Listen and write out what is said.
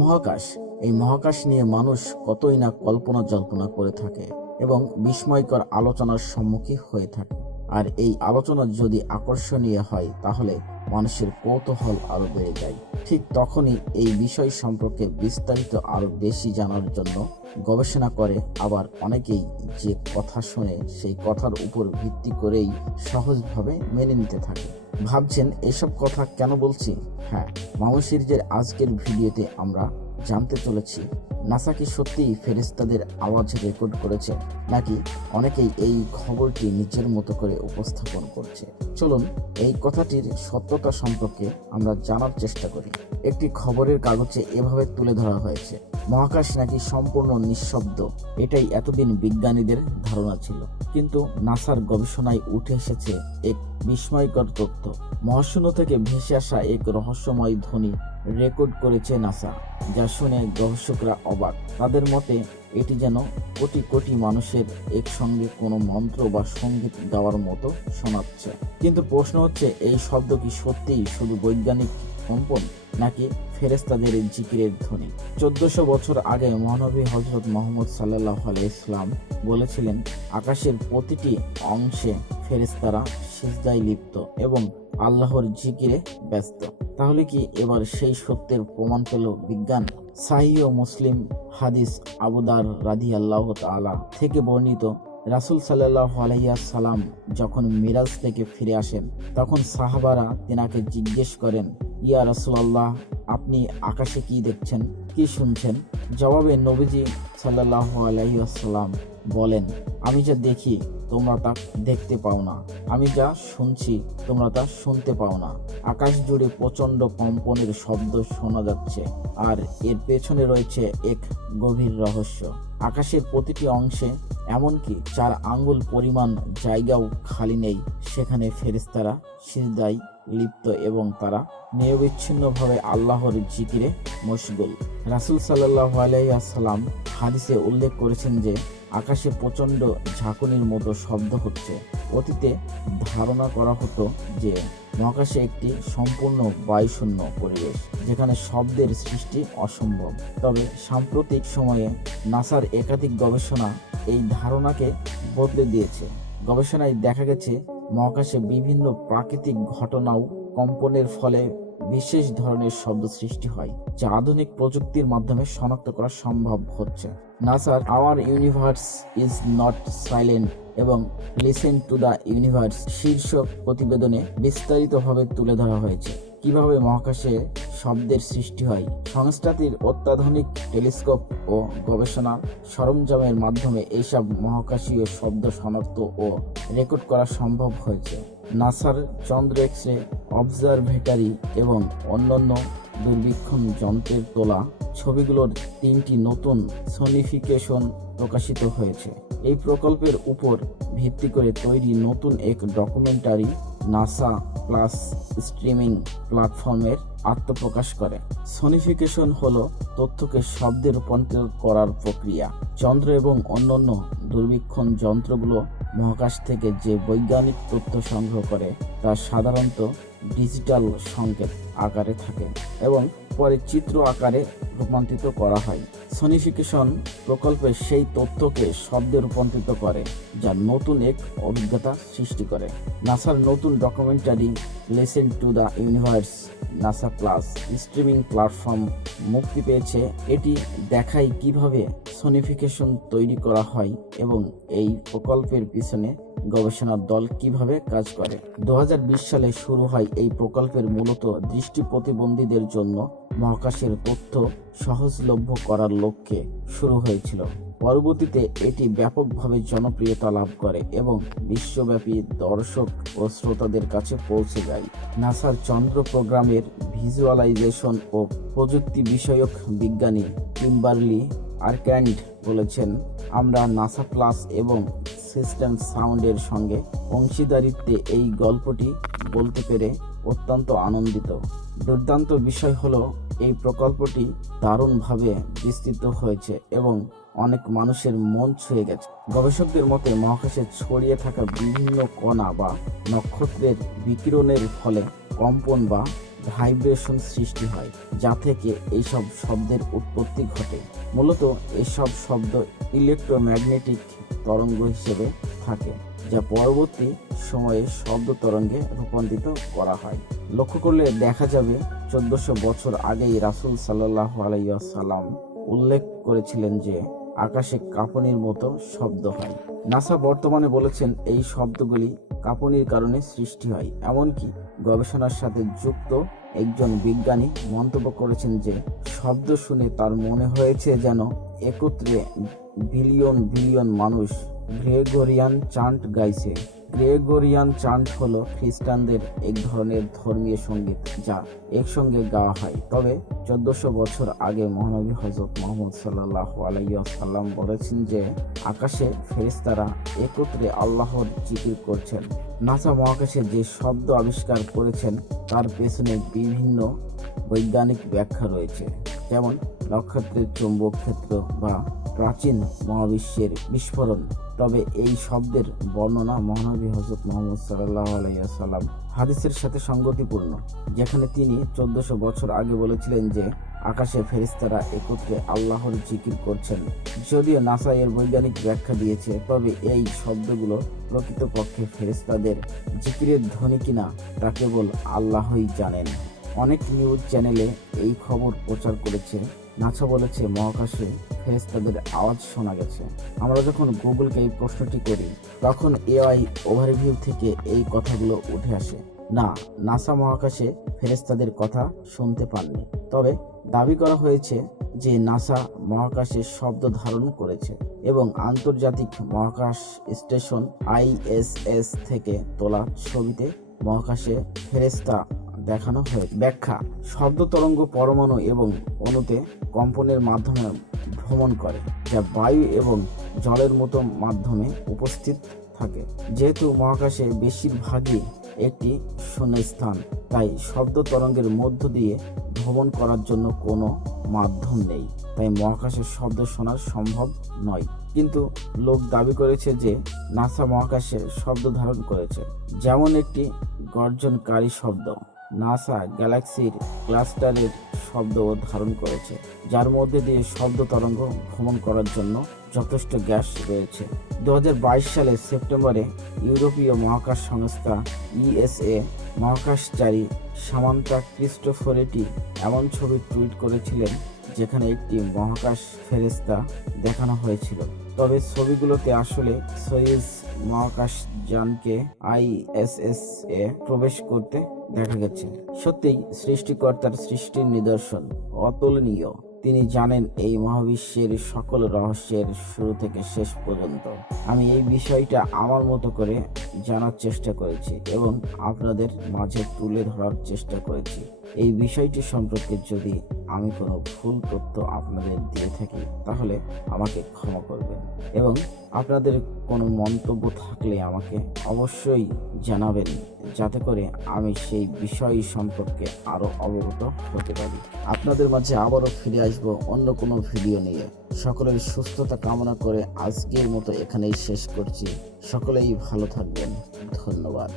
মহাকাশ, এই মহাকাশ নিয়ে মানুষ কতই না কল্পনা জল্পনা করে থাকে এবং বিস্ময়কর আলোচনার সম্মুখীন হয়ে থাকে। আর এই আলোচনা যদি আকর্ষণীয় হয় তাহলে মানুষের কৌতূহল আরো বেড়ে যায়। ঠিক তখনই এই বিষয় সম্পর্কে বিস্তারিত আরো বেশি জানার জন্য গবেষণা করে। আবার অনেকেই যে কথা শোনে সেই কথার উপর ভিত্তি করেই সহজভাবে মেনে নিতে থাকে। ভাবছেন এসব কথা কেন বলছি? হ্যাঁ, মামুশিরজের আজকের ভিডিওতে আমরা জানতে চলেছি নাসা কি সত্যিই ফেরেশতাদের আওয়াজ রেকর্ড করেছে, নাকি অনেকেই এই খবরটি নিজের মতো করে উপস্থাপন করছে। চলুন এই কথাটির সত্যতা সম্পর্কে আমরা জানার চেষ্টা করি। একটি খবরের কাগজে এভাবে তুলে ধরা হয়েছে, মহাকাশ নাকি সম্পূর্ণ নিঃশব্দ। এটাই এতদিন বিজ্ঞানীদের ধারণা ছিল, কিন্তু নাসার গবেষণায় উঠে এসেছে এক বিস্ময়কর তথ্য। মহাশূন্য থেকে ভেসে আসা এক রহস্যময় ধ্বনি রেকর্ড করেছে নাসা, যা শুনে গবেষকরা অবাক। তাদের মতে এটি যেন কোটি কোটি মানুষের একসঙ্গে কোনো মন্ত্র বা সঙ্গীত গাওয়ার মতো শোনাচ্ছে। কিন্তু প্রশ্ন হচ্ছে, এই শব্দ কি সত্যিই শুধু বৈজ্ঞানিক কম্পন, নাকি ফেরেশতাদের জিকিরের ধ্বনি? 1400 বছর আগে মহানবী হযরত মুহাম্মদ সাল্লাল্লাহু আলাইহি ওয়াসাল্লাম বলেছিলেন, আকাশের প্রতিটি অংশে ফেরেশতারা সিজদায় লিপ্ত এবং আল্লাহর জিকিরে ব্যস্ত। তাহলে কি এবার সেই সত্যের প্রমাণ পেল বিজ্ঞান? সাহিহ ও মুসলিম হাদিস আবু দার রাদিয়াল্লাহু তাআলা থেকে বর্ণিত, রাসূল সাল্লাল্লাহু আলাইহি সাল্লাম যখন মিরাজ থেকে ফিরে আসেন তখন সাহাবারা তিনাকে জিজ্ঞেস করেন, ইয়া রাসূলুল্লাহ, আপনি আকাশে কি দেখছেন, কি শুনছেন? জবাবে নবীজি সাল্লাল্লাহু আলাইহি সাল্লাম বলেন, আমি যা দেখি তোমরা তা দেখতে পাও না, আমি যা শুনছি তোমরা তা শুনতে পাও না। আকাশ জুড়ে প্রচন্ড কম্পনের শব্দ শোনা যাচ্ছে, আর এর পেছনে রয়েছে এক গভীর রহস্য। আকাশের প্রতিটি অংশে, এমনকি 4 আঙ্গুল পরিমাণ জায়গাও খালি নেই, সেখানে ফেরেশতারা সিজদায় লিপ্ত এবং তারা নিরবিচ্ছিন্নভাবে আল্লাহর জিকিরে মশগুল। রাসূল সাল্লাল্লাহু আলাইহি ওয়াসাল্লাম হাদিসে উল্লেখ করেছেন যে আকাশে প্রচণ্ড ঝাঁকুনির মতো শব্দ হচ্ছে। অতীতে ধারণা করা হতো যে মহাকাশে একটি সম্পূর্ণ বায়ুশূন্য পরিবেশ, যেখানে শব্দের সৃষ্টি অসম্ভব। তবে সাম্প্রতিক সময়ে নাসার একাধিক গবেষণা এই ধারণাকে বদলে দিয়েছে। গবেষণায় দেখা গেছে মহাকাশে বিভিন্ন প্রাকৃতিক ঘটনাও কম্পনের ফলে বিশেষ ধরনের শব্দ সৃষ্টি হয়, যা আধুনিক প্রযুক্তির মাধ্যমে শনাক্ত করা সম্ভব হচ্ছে। নাসার hour universe is not silent এবং লিসেন টু দ্য ইউনিভার্স শীর্ষক প্রতিবেদনে বিস্তারিতভাবে তুলে ধরা হয়েছে কিভাবে মহাকাশে শব্দের সৃষ্টি হয়। সংস্থাটির অত্যাধুনিক টেলিস্কোপ ও গবেষণা সরঞ্জামের মাধ্যমে এইসব মহাকাশীয় শব্দ শনাক্ত ও রেকর্ড করা সম্ভব হয়েছে। নাসার চন্দ্র এক্স-রে অবজারভেটরি এবং অন্যান্য দূরবীক্ষণ যন্ত্রের তোলা ছবিগুলোর 3টি নতুন সনিফিকেশন প্রকাশিত হয়েছে। এই প্রকল্পের উপর ভিত্তি করে তৈরি নতুন এক ডকুমেন্টারি নাসা প্লাস স্ট্রিমিং প্ল্যাটফর্মের আত্মপ্রকাশ করে। সনিফিকেশন হলো তথ্যকে শব্দে রূপান্তর করার প্রক্রিয়া। চন্দ্র এবং অন্যান্য দূরবীক্ষণ যন্ত্রগুলো মহাকাশ থেকে যে বৈজ্ঞানিক তথ্য সংগ্রহ করে তা সাধারণত ডিজিটাল সংকেত আকারে থাকে এবং পরে চিত্র আকারে রূপান্তরিত করা হয়। সনিফিকেশন প্রকল্পে সেই তথ্যকে শব্দে রূপান্তরিত করে, যা নতুন এক অভিজ্ঞতা সৃষ্টি করে। নাসার নতুন documentary listen to the universe NASA plus streaming platform মুক্তি পেয়েছে। এটি দেখায় কিভাবে সনিফিকেশন তৈরি করা হয় এবং এই প্রকল্পের পিছনে গবেষণা দল কিভাবে কাজ করে। 2020 সালে শুরু হয় এই প্রকল্পের মূলত দৃষ্টি প্রতিবন্ধীদের জন্য মহাকাশের তথ্য সহজলভ্য করার লক্ষ্যে শুরু হয়েছিল। পরবর্তীতে এটি ব্যাপকভাবে জনপ্রিয়তা লাভ করে এবং বিশ্বব্যাপী দর্শক ও শ্রোতাদের কাছে পৌঁছে যায়। নাসার চন্দ্র প্রোগ্রামের ভিজুয়ালাইজেশন ও প্রযুক্তি বিষয়ক বিজ্ঞানী কিম্বারলি আরক্যান্ড বলেছেন, আমরা নাসা প্লাস এবং সিস্টেম সাউন্ডের সঙ্গে অংশীদারিত্বে এই গল্পটি বলতে পেরে অত্যন্ত আনন্দিত। দুর্দান্ত বিষয় হলো এই প্রকল্পটি দারুণভাবে বিস্তৃত হয়েছে এবং অনেক মানুষের মন ছুঁয়ে গেছে। গবেষকদের মতে মহাকাশে ছড়িয়ে থাকা বিভিন্ন কণা বা নক্ষত্রের বিকিরণের ফলে কম্পন বা ভাইব্রেশন সৃষ্টি হয়, যা থেকে এইসব শব্দের উৎপত্তি ঘটে। মূলত এসব শব্দ ইলেকট্রোম্যাগনেটিক তরঙ্গ হিসেবে থাকে, যা পরবর্তী সময়ে শব্দ তরঙ্গে রূপান্তরিত করা হয়। লক্ষ্য করলে দেখা যাবে 1400 বছর আগেই রাসূল সাল্লাল্লাহু আলাইহি ওয়াসাল্লাম উল্লেখ করেছিলেন যে আকাশে কাঁপুনির মতো শব্দ হয়। নাসা বর্তমানে বলেছেন এই শব্দগুলি কাঁপুনির কারণে সৃষ্টি হয়। এমনকি গবেষণার সাথে যুক্ত একজন বিজ্ঞানী মন্তব্য করেছেন যে শব্দ শুনে তার মনে হয়েছে যেন একত্রে বিলিয়ন বিলিয়ন মানুষ গ্রেগরিয়ান চান্ট গাইছে। গ্রেগরিয়ান চান্ট হলো খ্রিস্টানদের এক ধরনের ধর্মীয় সঙ্গীত যা একসঙ্গে গাওয়া হয়। তবে 1400 বছর আগে মহানবী হযরত মুহাম্মদ সাল্লাল্লাহু আলাইহি ওয়াসাল্লাম বলেছেন যে আকাশে ফেরেশতারা একত্রে আল্লাহর জিকির করছেন। নাসা মহাকাশে যে শব্দ আবিষ্কার করেছেন তার পেছনে বিভিন্ন বৈজ্ঞানিক ব্যাখ্যা রয়েছে, যেমন নক্ষত্রের চৌম্বক ক্ষেত্র বা প্রাচীন মহাবিশ্বের বিস্ফোরণ। তবে এই শব্দের বর্ণনা মহানবী হযরত মুহাম্মদ সাল্লাল্লাহু আলাইহি ওয়াসাল্লাম হাদিসের সাথে সঙ্গতিপূর্ণ, যেখানে তিনি 1400 বছর আগে বলেছিলেন যে আকাশে ফেরেশতারা একত্রে আল্লাহর জিকির করছেন। যদিও নাসা এর বৈজ্ঞানিক ব্যাখ্যা দিয়েছে, তবে এই শব্দগুলো প্রকৃতপক্ষে ফেরেশতাদের জিকিরের ধ্বনি কিনা তা কেবল আল্লাহই জানেন। অনেক নিউজ চ্যানেলে এই খবর প্রচার করেছে। নাসা বলেছে মহাকাশে ফেরেশতাদের আওয়াজ শোনা গেছে। আমরা যখন গুগলকে এই প্রশ্নটি করি তখন এআই ওভারভিউ থেকে এই কথাগুলো উঠে আসে। না, নাসা মহাকাশে ফেরেশতাদের কথা শুনতে পাননি। তবে দাবি করা হয়েছে যে নাসা মহাকাশে শব্দ ধারণ করেছে এবং আন্তর্জাতিক মহাকাশ স্টেশন আইএসএস থেকে তোলা ছবিতে মহাকাশে ফেরেশতা দেখানো হয়েছে। ব্যাখ্যা: শব্দ তরঙ্গ পরমাণু এবং অণুতে কম্পনের মাধ্যমে ভ্রমণ করে, যা বায়ু এবং জলের মতো মাধ্যমে উপস্থিত থাকে। যেহেতু মহাকাশে বেশিরভাগই একটি শূন্যস্থান, তাই শব্দ তরঙ্গের মধ্য দিয়ে ভ্রমণ করার জন্য কোনো মাধ্যম নেই, তাই মহাকাশের শব্দ শোনা সম্ভব নয়। কিন্তু লোক দাবি করেছে যে নাসা মহাকাশে শব্দ ধারণ করেছে, যেমন একটি গর্জনকারী শব্দ। নাসা গ্যালাক্সির ক্লাস্টারের শব্দ ধারণ করেছে, যার মধ্যে দিয়ে শব্দ তরঙ্গ ভ্রমণ করার জন্য যথেষ্ট গ্যাস রয়েছে। 2022 সালের সেপ্টেম্বরে ইউরোপীয় মহাকাশ সংস্থা ইএসএ মহাকাশচারী সামান্থা ক্রিস্টোফোরেটি এমন ছবি টুইট করেছিলেন যেখানে একটি মহাকাশ ফেরেশতা দেখানো হয়েছিল। তবে ছবিগুলোতে আসলে সোয়ুজ মহাকাশযানকে আইএসএস এ প্রবেশ করতে দেখা গেছে। সত্যিই সৃষ্টিকর্তার সৃষ্টির নিদর্শন অতুলনীয়। তিনি জানেন এই মহাবিশ্বের সকল রহস্যের শুরু থেকে শেষ পর্যন্ত। আমি এই বিষয়টা আমার মতো করে জানার চেষ্টা করেছি এবং আপনাদের মাঝে তুলে ধরার চেষ্টা করেছি। এই বিষয়টি সম্পর্কে যদি আমি কোনো ভুল তথ্য আপনাদের দিয়ে থাকি তাহলে আমাকে ক্ষমা করবেন এবং আপনাদের কোনো মন্তব্য থাকলে আমাকে অবশ্যই জানাবেন, যাতে করে আমি সেই বিষয় সম্পর্কে আরো অবগত হতে পারি। আপনাদের মাঝে আবারও ফিরে আসবো অন্য কোনো ভিডিও নিয়ে। সকলের সুস্থতা কামনা করে আজকের মতো এখানেই শেষ করছি। সকলেই ভালো থাকবেন। ধন্যবাদ।